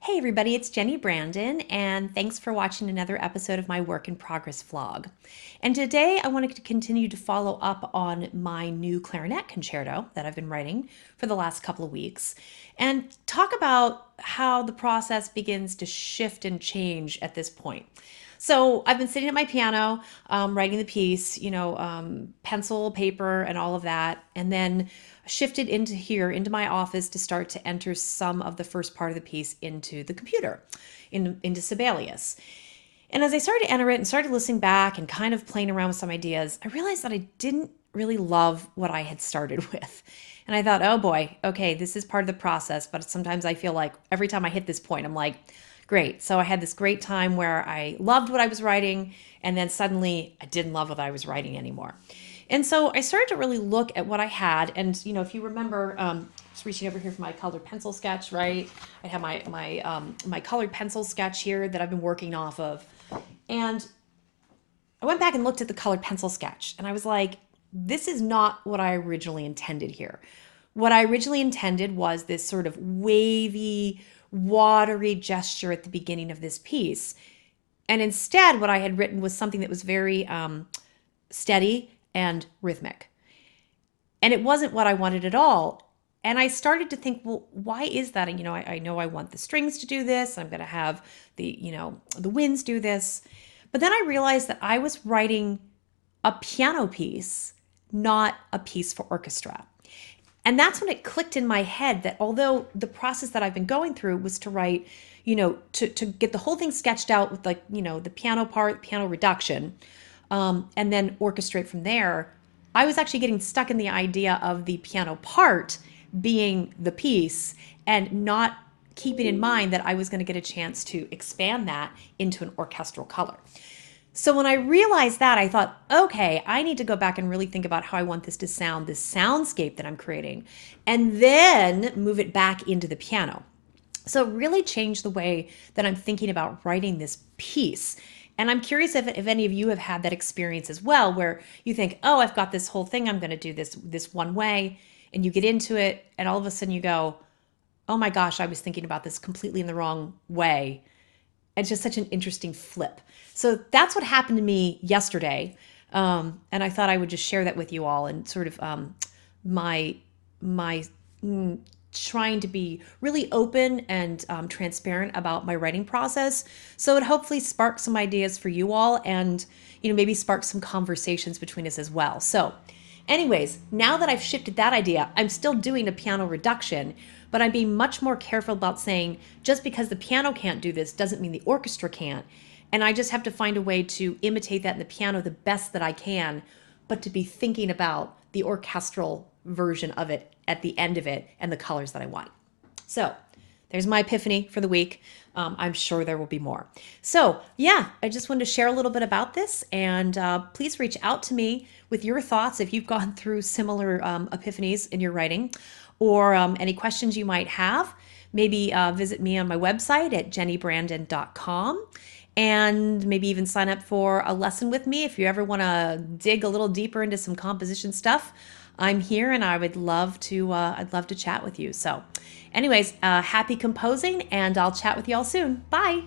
Hey everybody, it's Jenni Brandon, and thanks for watching another episode of my Work in Progress vlog. And today I wanted to continue to follow up on my new clarinet concerto that I've been writing for the last couple of weeks and talk about how the process begins to shift and change at this point. So I've been sitting at my piano, writing the piece, pencil, paper, and all of that, and then shifted into here, into my office to start to enter some of the first part of the piece into the computer, into Sibelius. And as I started to enter it and started listening back and kind of playing around with some ideas, I realized that I didn't really love what I had started with. And I thought, oh boy, okay, this is part of the process. But sometimes I feel like every time I hit this point, I'm like, great. So I had this great time where I loved what I was writing, and then suddenly I didn't love what I was writing anymore. And so I started to really look at what I had. And, if you remember, just reaching over here for my colored pencil sketch, right? I have my colored pencil sketch here that I've been working off of. And I went back and looked at the colored pencil sketch and I was like, this is not what I originally intended here. What I originally intended was this sort of wavy, watery gesture at the beginning of this piece. And instead, what I had written was something that was very steady and rhythmic. And it wasn't what I wanted at all. And I started to think, well, why is that? And, I know I want the strings to do this. I'm going to have the winds do this. But then I realized that I was writing a piano piece, not a piece for orchestra. And that's when it clicked in my head that although the process that I've been going through was to write, to get the whole thing sketched out with the piano part, piano reduction, and then orchestrate from there, I was actually getting stuck in the idea of the piano part being the piece and not keeping in mind that I was going to get a chance to expand that into an orchestral color. So when I realized that, I thought, okay, I need to go back and really think about how I want this to sound, this soundscape that I'm creating, and then move it back into the piano. So it really changed the way that I'm thinking about writing this piece. And I'm curious if any of you have had that experience as well, where you think, oh, I've got this whole thing, I'm going to do this one way, and you get into it, and all of a sudden you go, oh my gosh, I was thinking about this completely in the wrong way. It's just such an interesting flip. So that's what happened to me yesterday. And I thought I would just share that with you all and sort of my my trying to be really open and transparent about my writing process. So it hopefully sparks some ideas for you all and maybe spark some conversations between us as well. So anyways, now that I've shifted that idea, I'm still doing a piano reduction, but I'm being much more careful about saying just because the piano can't do this doesn't mean the orchestra can't. And I just have to find a way to imitate that in the piano the best that I can, but to be thinking about the orchestral version of it at the end of it and the colors that I want. So there's my epiphany for the week. I'm sure there will be more. So yeah, I just wanted to share a little bit about this, and please reach out to me with your thoughts if you've gone through similar epiphanies in your writing, or any questions you might have. Maybe visit me on my website at jennibrandon.com, and maybe even sign up for a lesson with me if you ever want to dig a little deeper into some composition stuff. I'm here and I would love to I'd love to chat with you. So anyways, happy composing, and I'll chat with you all soon. Bye.